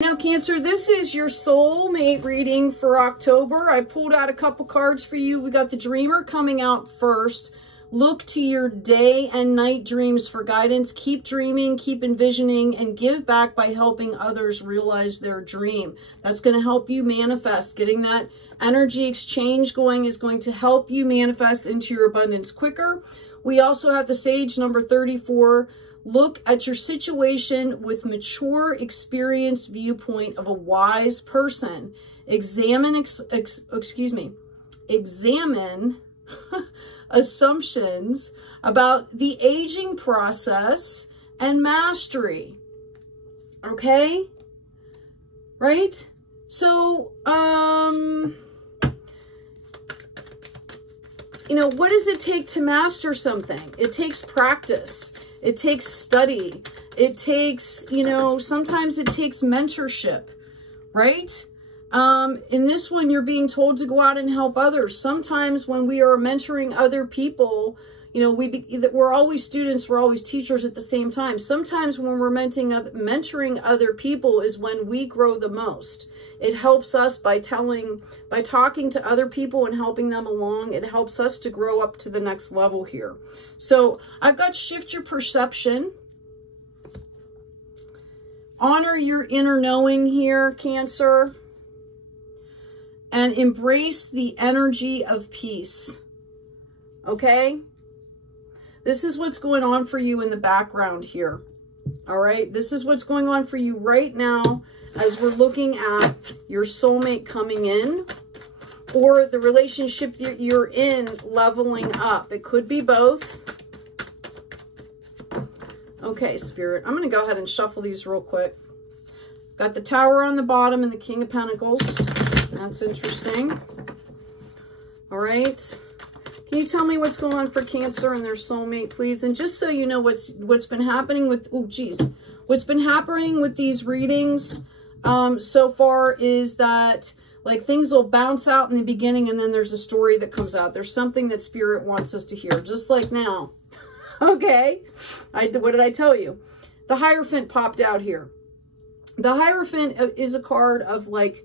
Now, Cancer, this is your soulmate reading for October. I pulled out a couple cards for you. We got the Dreamer coming out first. Look to your day and night dreams for guidance. Keep dreaming, keep envisioning, and give back by helping others realize their dream. That's going to help you manifest. Getting that energy exchange going is going to help you manifest into your abundance quicker. We also have the Sage number 34. Look at your situation with mature, experienced viewpoint of a wise person. Examine assumptions about the aging process and mastery. Okay? Right? So, you know, what does it take to master something? It takes practice. It takes study. It takes, you know, sometimes it takes mentorship, right? In this one, you're being told to go out and help others. Sometimes when we are mentoring other people, you know, we're always students, we're always teachers at the same time. Sometimes when we're mentoring other people is when we grow the most. It helps us by talking to other people and helping them along. It helps us to grow up to the next level here. So I've got shift your perception. Honor your inner knowing here, Cancer. And embrace the energy of peace. Okay? This is what's going on for you in the background here. All right? This is what's going on for you right now as we're looking at your soulmate coming in or the relationship that you're in leveling up. It could be both. Okay, Spirit. I'm going to go ahead and shuffle these real quick. Got the Tower on the bottom and the King of Pentacles. That's interesting. All right. Can you tell me what's going on for Cancer and their soulmate, please? And just so you know what's been happening with, what's been happening with these readings so far is that like things will bounce out in the beginning and then there's a story that comes out. There's something that Spirit wants us to hear, just like now. Okay. What did I tell you? The Hierophant popped out here. The Hierophant is a card of like,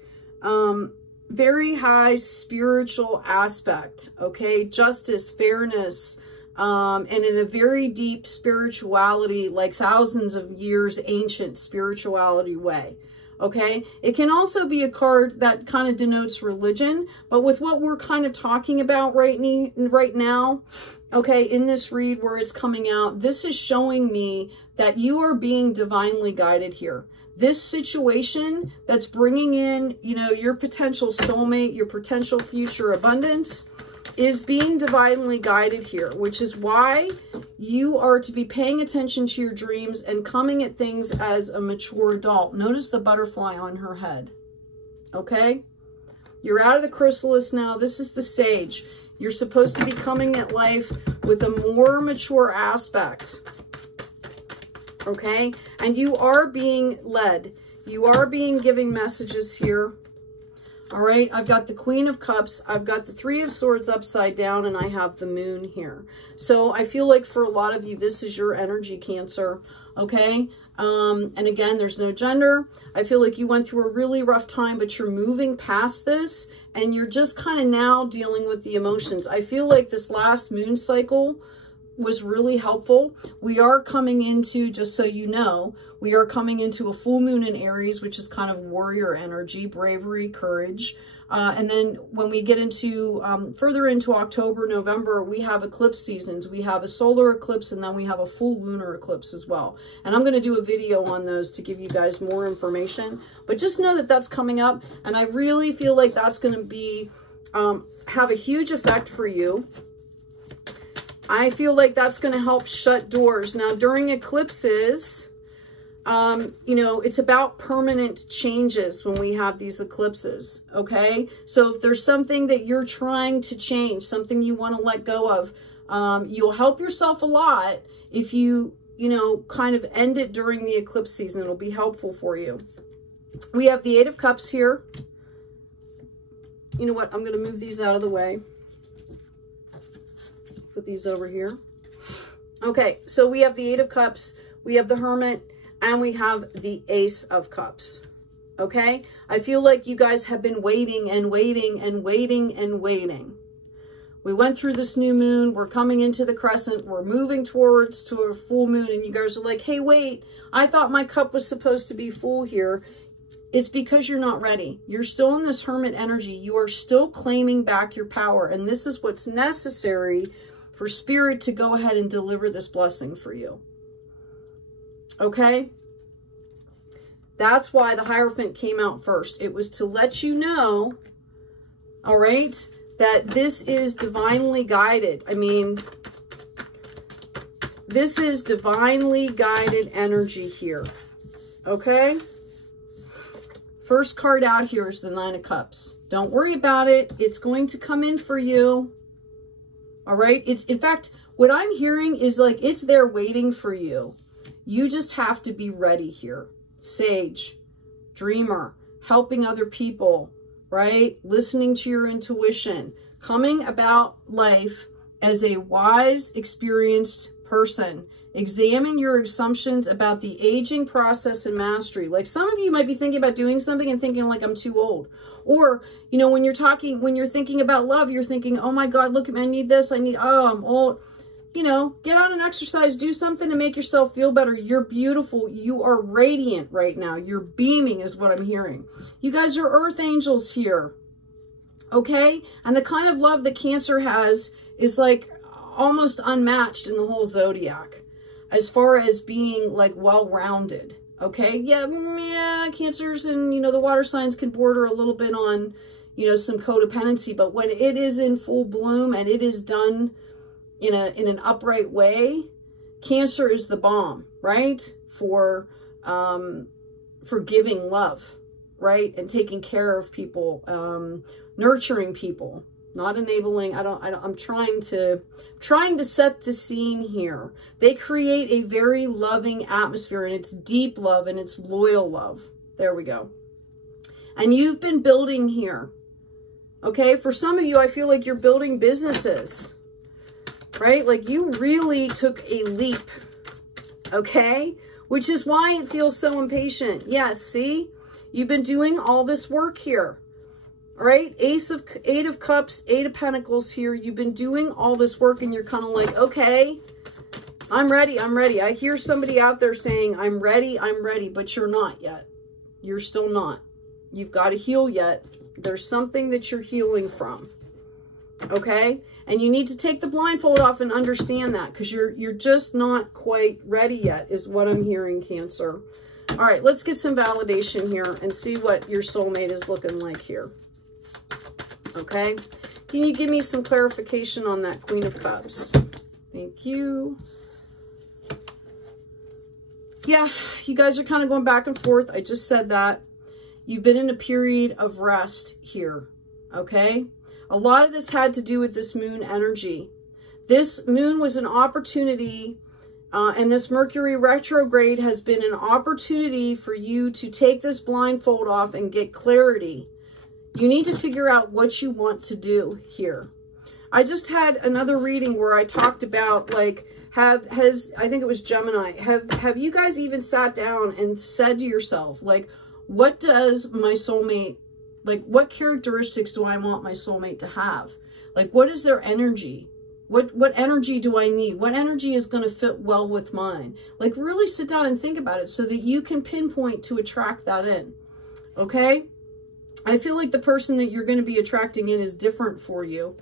very high spiritual aspect, okay? Justice, fairness, and in a very deep spirituality, like thousands of years ancient spirituality way, okay? It can also be a card that kind of denotes religion, but with what we're kind of talking about right now, okay, in this read where it's coming out, this is showing me that you are being divinely guided here. This situation that's bringing in, you know, your potential soulmate, your potential future abundance is being divinely guided here, which is why you are to be paying attention to your dreams and coming at things as a mature adult. Notice the butterfly on her head, okay? You're out of the chrysalis now. This is the Sage. You're supposed to be coming at life with a more mature aspect. Okay, and you are being led. You are being given messages here. All right, I've got the Queen of Cups. I've got the Three of Swords upside down, and I have the Moon here. So I feel like for a lot of you, this is your energy, Cancer. Okay, and again, there's no gender. I feel like you went through a really rough time, but you're moving past this, and you're just kind of now dealing with the emotions. I feel like this last moon cycle was really helpful. We are coming into, just so you know, we are coming into a full moon in Aries, which is kind of warrior energy, bravery, courage. And then when we get into further into October, November, we have eclipse seasons. We have a solar eclipse and then we have a full lunar eclipse as well. And I'm going to do a video on those to give you guys more information. But just know that that's coming up. And I really feel like that's going to be have a huge effect for you. I feel like that's going to help shut doors. Now, during eclipses, you know, it's about permanent changes when we have these eclipses, okay? So if there's something that you're trying to change, something you want to let go of, you'll help yourself a lot if you know, kind of end it during the eclipse season. It'll be helpful for you. We have the Eight of Cups here. You know what? I'm going to move these out of the way. Put these over here. Okay, so we have the Eight of Cups, we have the Hermit, and we have the Ace of Cups. Okay? I feel like you guys have been waiting and waiting and waiting and waiting. We went through this new moon. We're coming into the crescent. We're moving towards to a full moon. And you guys are like, hey, wait, I thought my cup was supposed to be full here. It's because you're not ready. You're still in this hermit energy. You are still claiming back your power. And this is what's necessary for Spirit to go ahead and deliver this blessing for you. Okay? That's why the Hierophant came out first. It was to let you know, all right, that this is divinely guided. I mean, this is divinely guided energy here. Okay? First card out here is the Nine of Cups. Don't worry about it. It's going to come in for you. All right? It's, in fact, what I'm hearing is like it's there waiting for you. You just have to be ready here. Sage, dreamer, helping other people, right? Listening to your intuition, coming about life as a wise, experienced person. Examine your assumptions about the aging process and mastery. Like some of you might be thinking about doing something and thinking like, I'm too old. Or, you know, when you're thinking about love, you're thinking, oh my God, look at me, I need this, oh, I'm old. You know, get out and exercise, do something to make yourself feel better. You're beautiful. You are radiant right now. You're beaming is what I'm hearing. You guys are earth angels here. Okay? And the kind of love that Cancer has is like almost unmatched in the whole zodiac as far as being like well-rounded. Okay? Yeah, Cancers and, you know, the water signs can border a little bit on, you know, some codependency. But when it is in full bloom and it is done in an upright way, Cancer is the bomb, right? For giving love, right? And taking care of people, nurturing people, not enabling. I'm trying to set the scene here. They create a very loving atmosphere, and it's deep love and it's loyal love. There we go. And you've been building here. Okay? For some of you, I feel like you're building businesses. Right? Like you really took a leap, okay? Which is why it feels so impatient. Yes, see? You've been doing all this work here, right? Eight of Cups, Eight of Pentacles here. You've been doing all this work and you're kind of like, okay, I'm ready, I'm ready. I hear somebody out there saying, I'm ready, but you're not yet. You're still not. You've got to heal yet. There's something that you're healing from. Okay? And you need to take the blindfold off and understand that because you're just not quite ready yet is what I'm hearing, Cancer. All right, let's get some validation here and see what your soulmate is looking like here. Okay? Can you give me some clarification on that Queen of Cups? Thank you. Yeah, you guys are kind of going back and forth. I just said that. You've been in a period of rest here. Okay? A lot of this had to do with this moon energy. This moon was an opportunity, and this Mercury retrograde has been an opportunity for you to take this blindfold off and get clarity. You need to figure out what you want to do here. I just had another reading where I talked about, like, I think it was Gemini, have you guys even sat down and said to yourself, like, what does my soulmate, like, what characteristics do I want my soulmate to have? Like, what is their energy? What energy do I need? What energy is going to fit well with mine? Like, really sit down and think about it so that you can pinpoint to attract that in. Okay? I feel like the person that you're going to be attracting in is different for you.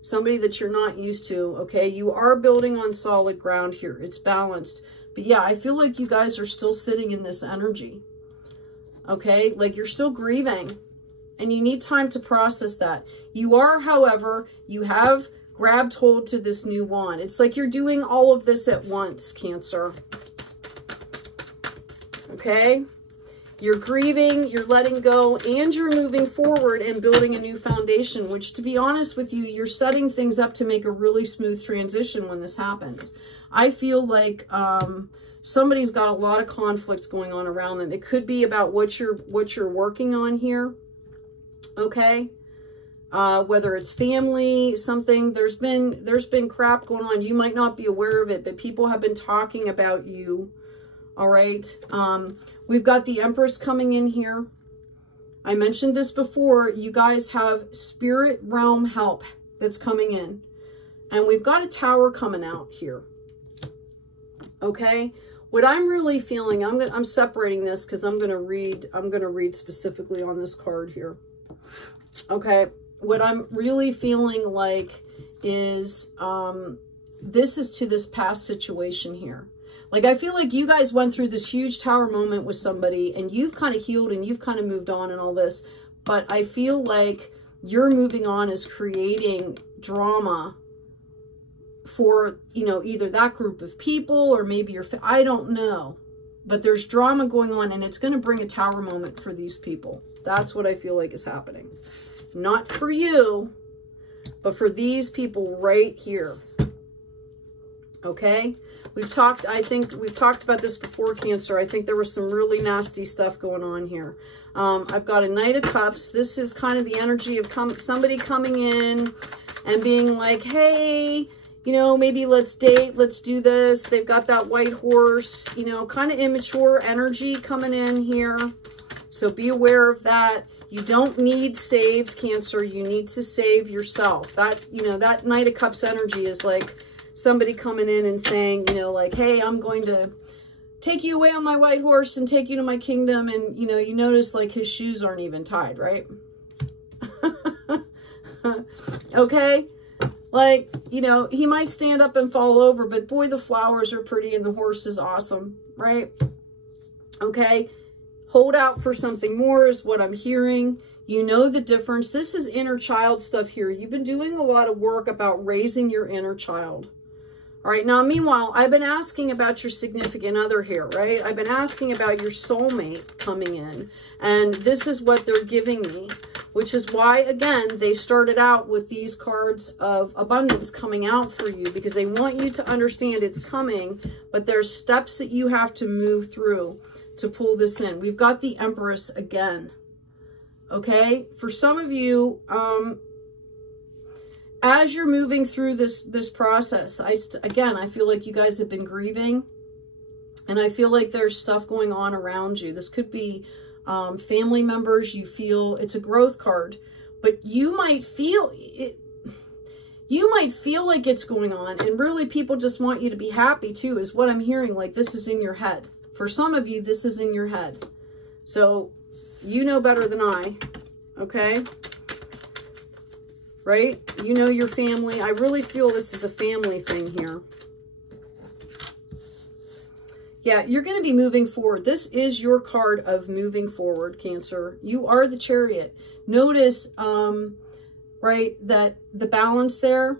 Somebody that you're not used to. Okay? You are building on solid ground here. It's balanced. But yeah, I feel like you guys are still sitting in this energy. Okay? Like, you're still grieving. And you need time to process that. You are, however, you have grabbed hold to this new wand. It's like you're doing all of this at once, Cancer. Okay? You're grieving, you're letting go, and you're moving forward and building a new foundation, which, to be honest with you, you're setting things up to make a really smooth transition when this happens. I feel like somebody's got a lot of conflict going on around them. It could be about what you're working on here. Okay, whether it's family, something, there's been crap going on. You might not be aware of it, but people have been talking about you. All right. We've got the Empress coming in here. I mentioned this before. You guys have spirit realm help that's coming in. And we've got a tower coming out here. Okay? What I'm really feeling, I'm separating this because I'm going to read specifically on this card here. Okay? What I'm really feeling like is this is to this past situation here. Like, I feel like you guys went through this huge tower moment with somebody and you've kind of healed and you've kind of moved on and all this. But I feel like you're moving on is creating drama for, you know, either that group of people or maybe your, I don't know. But there's drama going on and it's going to bring a tower moment for these people. That's what I feel like is happening. Not for you, but for these people right here. Okay? I think we've talked about this before, Cancer. I think there was some really nasty stuff going on here. I've got a Knight of Cups. This is kind of the energy of somebody coming in and being like, hey, you know, maybe let's date, let's do this. They've got that white horse, you know, kind of immature energy coming in here. So be aware of that. You don't need saved, Cancer. You need to save yourself. That, you know, that Knight of Cups energy is like somebody coming in and saying, you know, like, hey, I'm going to take you away on my white horse and take you to my kingdom. And, you know, you notice like his shoes aren't even tied, right? Okay? Like, you know, he might stand up and fall over, but boy, the flowers are pretty and the horse is awesome, right? Okay? Hold out for something more is what I'm hearing. You know the difference. This is inner child stuff here. You've been doing a lot of work about raising your inner child. All right. Now, meanwhile, I've been asking about your significant other here, right? I've been asking about your soulmate coming in. And this is what they're giving me, which is why, again, they started out with these cards of abundance coming out for you because they want you to understand it's coming, but there's steps that you have to move through to pull this in. We've got the Empress again. Okay, for some of you, as you're moving through this process, again, I feel like you guys have been grieving, and I feel like there's stuff going on around you. This could be family members. You feel it's a growth card, but you might feel it. You might feel like it's going on, and really people just want you to be happy too, is what I'm hearing. Like this is in your head. For some of you, this is in your head. So you know better than I, okay? Right? You know your family. I really feel this is a family thing here. Yeah, you're going to be moving forward. This is your card of moving forward, Cancer. You are the Chariot. Notice, right, that the balance there,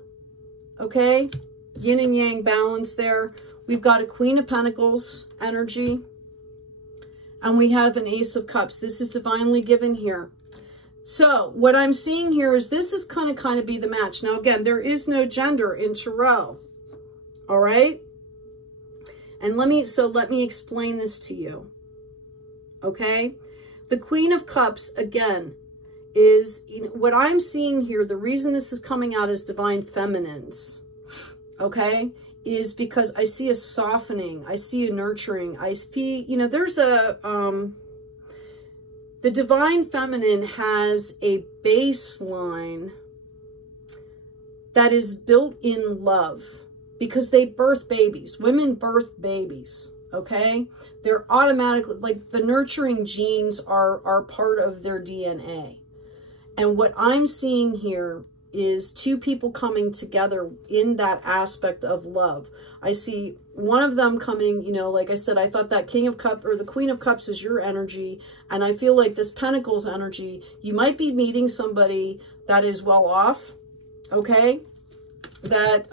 okay? Yin and Yang balance there. We've got a Queen of Pentacles energy. And we have an Ace of Cups. This is divinely given here. So what I'm seeing here is this is kind of be the match. Now, again, there is no gender in tarot. All right. And let me explain this to you. Okay. The Queen of Cups, again, is, you know, what I'm seeing here. The reason this is coming out as divine feminines. Okay. Is because I see a softening, I see a nurturing, I see, you know, there's a, the divine feminine has a baseline that is built in love because they birth babies. Women birth babies, okay? They're automatically, like the nurturing genes are part of their DNA. And what I'm seeing here is two people coming together in that aspect of love. I see one of them coming, you know, like I said, I thought that King of Cups or the Queen of Cups is your energy. And I feel like this Pentacles energy, you might be meeting somebody that is well off, okay? That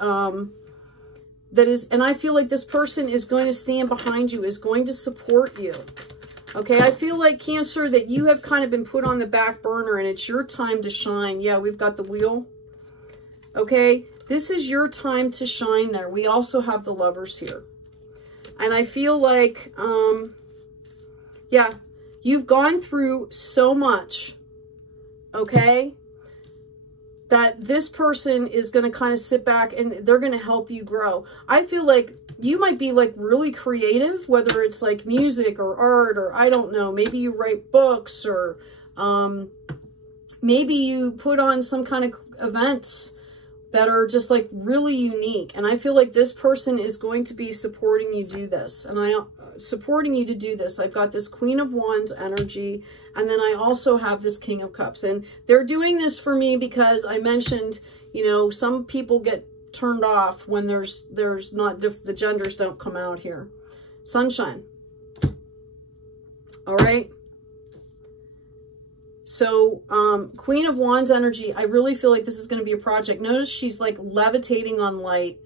is, and I feel like this person is going to stand behind you, is going to support you. Okay, I feel like, Cancer, that you have kind of been put on the back burner and it's your time to shine. Yeah, we've got the Wheel. Okay, this is your time to shine there. We also have the Lovers here. And I feel like, yeah, you've gone through so much, okay, that this person is going to kind of sit back and they're going to help you grow. I feel like you might be like really creative, whether it's like music or art or I don't know, maybe you write books or Maybe you put on some kind of events that are just like really unique. And I feel like this person is going to be supporting you do this. And supporting you to do this. I've got this Queen of Wands energy, and then I also have this King of Cups. And they're doing this for me because I mentioned, you know, some people get turned off when there's not, the genders don't come out here. Sunshine. All right. So, Queen of Wands energy, I really feel like this is going to be a project. Notice she's like levitating on light.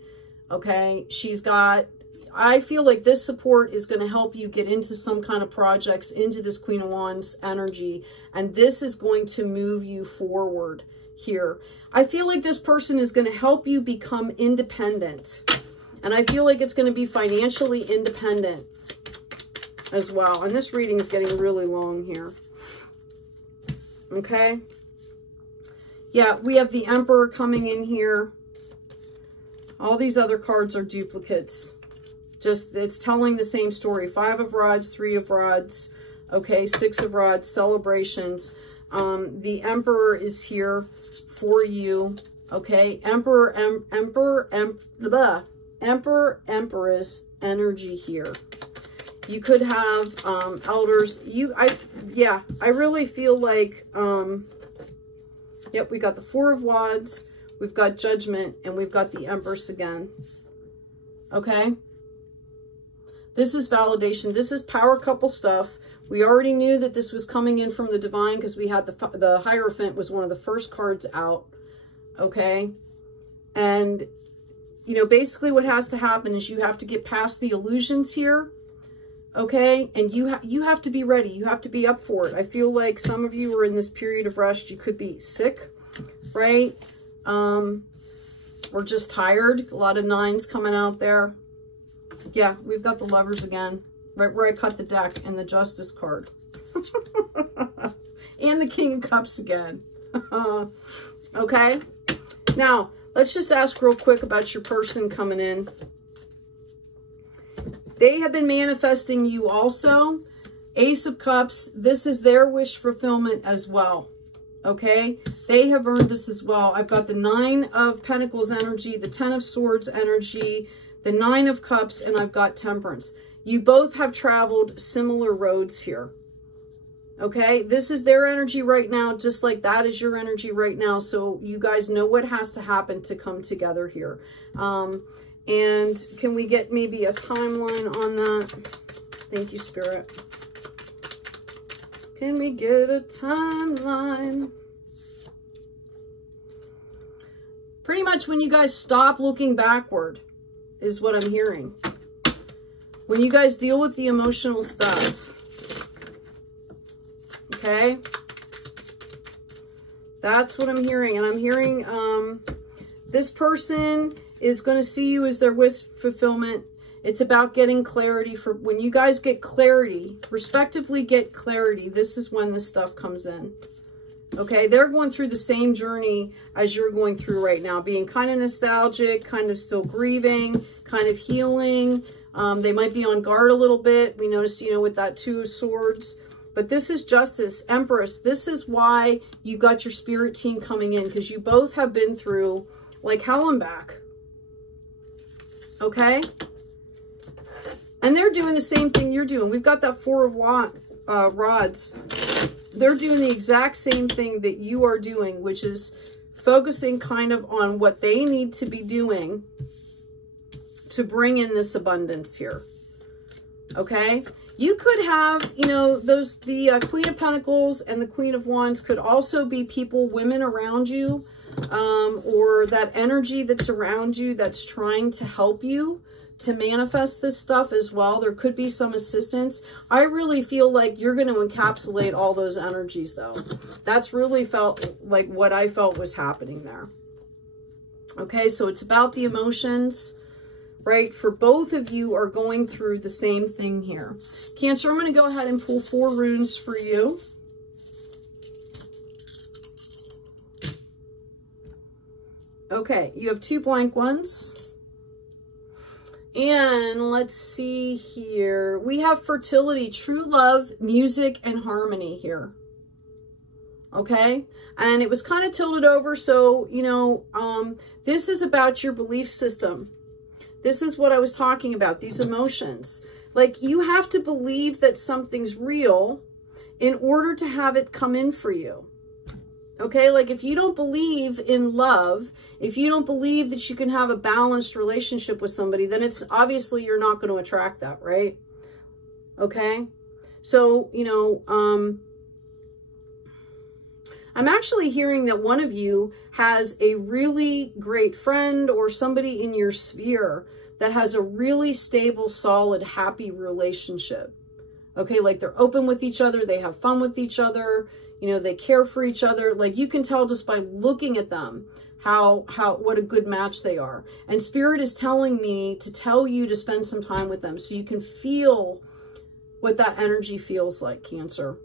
Okay. She's got, I feel like this support is going to help you get into some kind of projects, into this Queen of Wands energy. And this is going to move you forward here. I feel like this person is going to help you become independent. And I feel like it's going to be financially independent as well. And this reading is getting really long here. Okay. Yeah, we have the Emperor coming in here. All these other cards are duplicates. Just, it's telling the same story. 5 of Rods, 3 of Rods. Okay, 6 of Rods, celebrations. The Emperor is here for you. Okay, Empress energy here. You could have elders. I really feel like, yep, we got the 4 of Wands, we've got Judgment, and we've got the Empress again. Okay? This is validation. This is power couple stuff. We already knew that this was coming in from the Divine because we had the Hierophant was one of the first cards out. Okay? And, you know, basically what has to happen is you have to get past the illusions here. Okay, and you have to be ready. You have to be up for it. I feel like some of you are in this period of rest. You could be sick, right? Or just tired. A lot of 9s coming out there. Yeah, we've got the Lovers again. Right where I cut the deck, and the Justice card. And the King of Cups again. Okay, now let's just ask real quick about your person coming in. They have been manifesting you also. Ace of Cups, this is their wish fulfillment as well. Okay? They have earned this as well. I've got the 9 of Pentacles energy, the 10 of Swords energy, the 9 of Cups, and I've got Temperance. You both have traveled similar roads here. Okay? This is their energy right now, just like that is your energy right now. So you guys know what has to happen to come together here. And can we get maybe a timeline on that? Thank you, Spirit. Can we get a timeline? Pretty much when you guys stop looking backward is what I'm hearing. When you guys deal with the emotional stuff. Okay? That's what I'm hearing. And I'm hearing this person is going to see you as their wish fulfillment. It's about getting clarity. For when you guys get clarity, respectively get clarity, this is when this stuff comes in. Okay, they're going through the same journey as you're going through right now, being kind of nostalgic, kind of still grieving, kind of healing. They might be on guard a little bit. We noticed, you know, with that 2 of Swords. But this is Justice, Empress. This is why you got your spirit team coming in, because you both have been through like hell and back. Okay? And they're doing the same thing you're doing. We've got that 4 of Rods. They're doing the exact same thing that you are doing, which is focusing kind of on what they need to be doing to bring in this abundance here. Okay? You could have, you know, the Queen of Pentacles and the Queen of Wands could also be people, women around you, or that energy that's around you that's trying to help you to manifest this stuff as well. There could be some assistance. I really feel like you're going to encapsulate all those energies though. That's really felt like what I felt was happening there. Okay, so it's about the emotions, right? For both of you are going through the same thing here. Cancer, I'm going to go ahead and pull 4 runes for you. Okay, you have 2 blank ones. And let's see here. We have fertility, true love, music, and harmony here. okay? And it was kind of tilted over. So, you know, this is about your belief system. This is what I was talking about, these emotions. Like, you have to believe that something's real in order to have it come in for you. Okay, like if you don't believe in love, if you don't believe that you can have a balanced relationship with somebody, then it's obviously you're not going to attract that, right? Okay, so, you know, I'm actually hearing that one of you has a really great friend or somebody in your sphere that has a really stable, solid, happy relationship. Okay, like they're open with each other, they have fun with each other, you know, they care for each other. Like you can tell just by looking at them what a good match they are. And Spirit is telling me to tell you to spend some time with them so you can feel what that energy feels like, Cancer.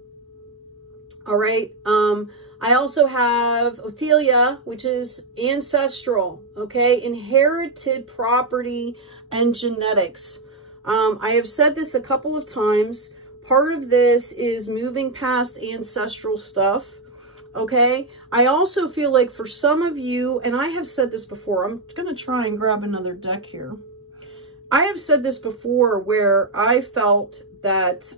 All right. I also have Othelia, which is ancestral, okay? Inherited property and genetics. I have said this a couple of times. Part of this is moving past ancestral stuff, okay? I also feel like for some of you, and I have said this before, I'm going to try and grab another deck here. I have said this before where I felt that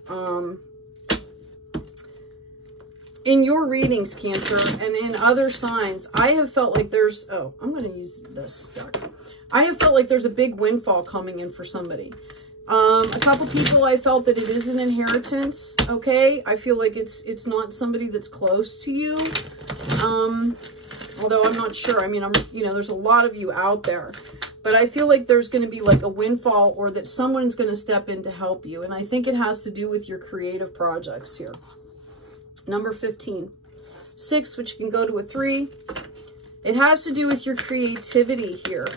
in your readings, Cancer, and in other signs, I have felt like there's, oh, I'm going to use this deck. I have felt like there's a big windfall coming in for somebody. A couple people, I felt that it is an inheritance, okay? I feel like it's not somebody that's close to you. Although I'm not sure. I mean, you know, there's a lot of you out there. But I feel like there's going to be like a windfall or that someone's going to step in to help you. And I think it has to do with your creative projects here. Number 15. 6, which can go to a 3. It has to do with your creativity here.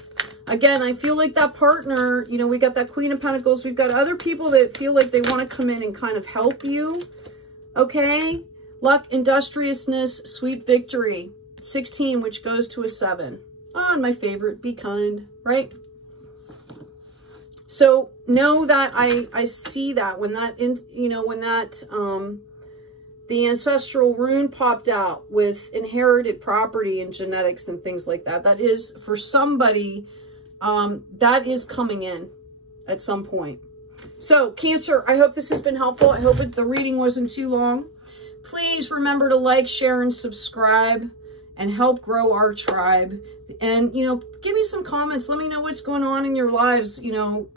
Again, I feel like that partner, you know, we got that Queen of Pentacles. We've got other people that feel like they want to come in and kind of help you. Okay. Luck, industriousness, sweet victory. 16, which goes to a 7. Oh, and my favorite, be kind, right? So know that I see that when that, you know, when that, the ancestral rune popped out with inherited property and genetics and things like that. That is for somebody, that is coming in at some point. So Cancer, I hope this has been helpful. I hope the reading wasn't too long. Please remember to like, share, and subscribe and help grow our tribe. And, you know, give me some comments. Let me know what's going on in your lives. You know,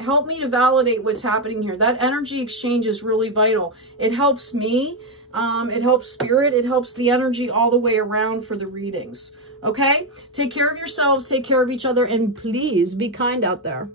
help me to validate what's happening here. That energy exchange is really vital. It helps me. It helps Spirit. It helps the energy all the way around for the readings. Okay? Take care of yourselves. Take care of each other. And please be kind out there.